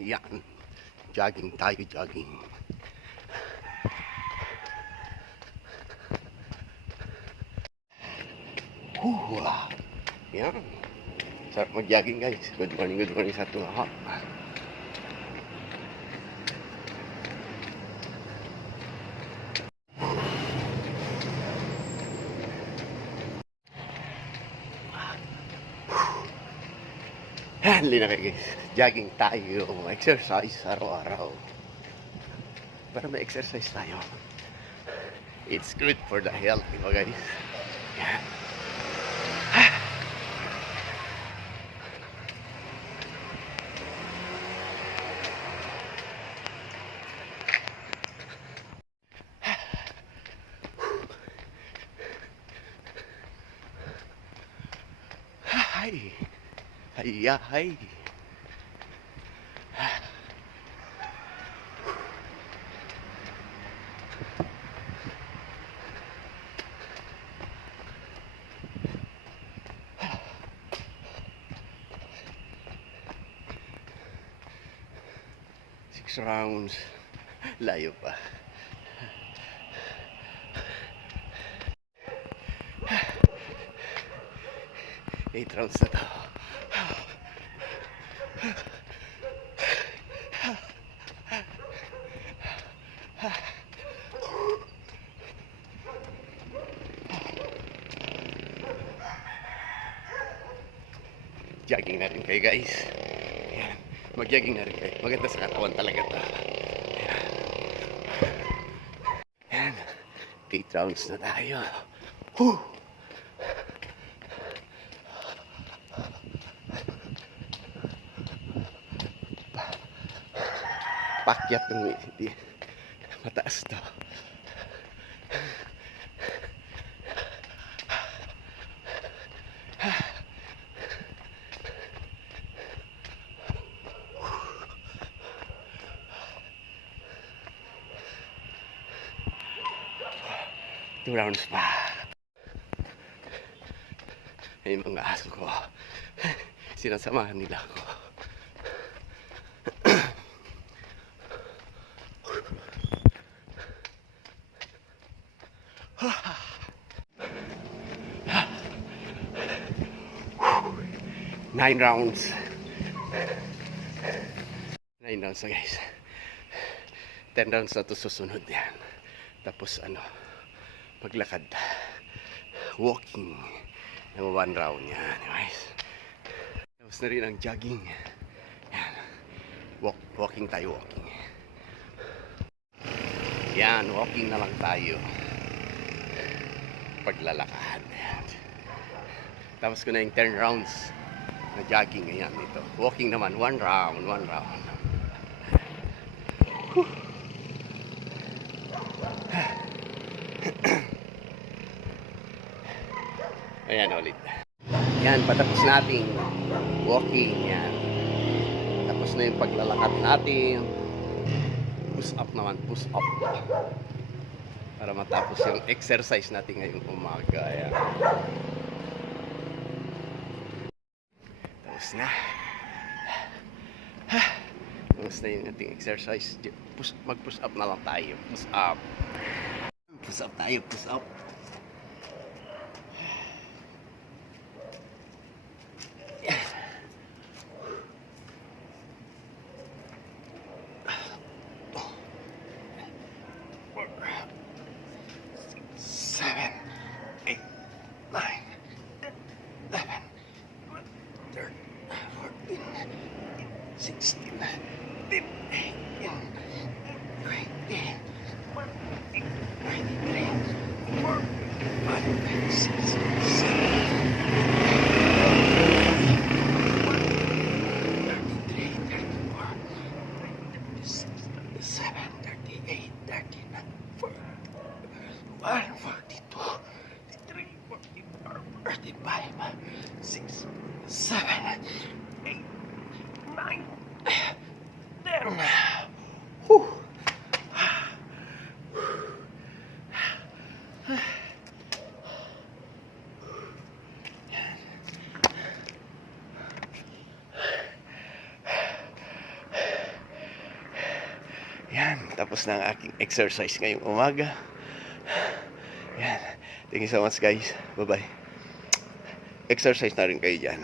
Yan. Jogging tayo, jogging. Huh, yan. Sarap mag-jogging guys. Good morning, good morning sa ating lahat. Hanli na kayo guys. Jogging tayo. Exercise araw-araw. Para may exercise tayo. It's good for the health, di ba guys? Yan. Hi. Hiya, hi. Six rounds. Layo pa. Eight rounds na to. Jogging na rin kayo guys. Ayan. Mag-jogging na rin kayo. Maganda sa katawan talaga to. Ayan. Ayan. Eight rounds na tayo. Whew. Pakyat ng hindi. Mataas to. Two rounds pa. Ay mga aso ko. Sinasamahan nila ako Nine rounds. Nine rounds na guys. Ten rounds na to susunod yan. Tapos ano, maglakad. Walking. Ng one round yan guys. Tapos na rin ang jogging. Yan. Walk, walking tayo, walking. Yan, walking na lang tayo. Paglalakad. Tapos ko na yung 10 rounds na jogging ngayon ito. Walking naman, one round, one round. Whew. Ayan ulit. Yan, patapos nating walking. Yan. Tapos na yung paglalakad natin. Push up naman, push up. Para matapos yung exercise natin ngayong umaga. Ayan. Tapos na. Tapos na yung ating exercise. Push, mag-push up na lang tayo. Push up. Push up tayo. Push up. Seven, thirty-eight, thirty-nine, forty. 1, 42, Yan, tapos na ang aking exercise ngayong umaga. Yan. Thank you so much guys. Bye-bye. Exercise na rin kayo dyan.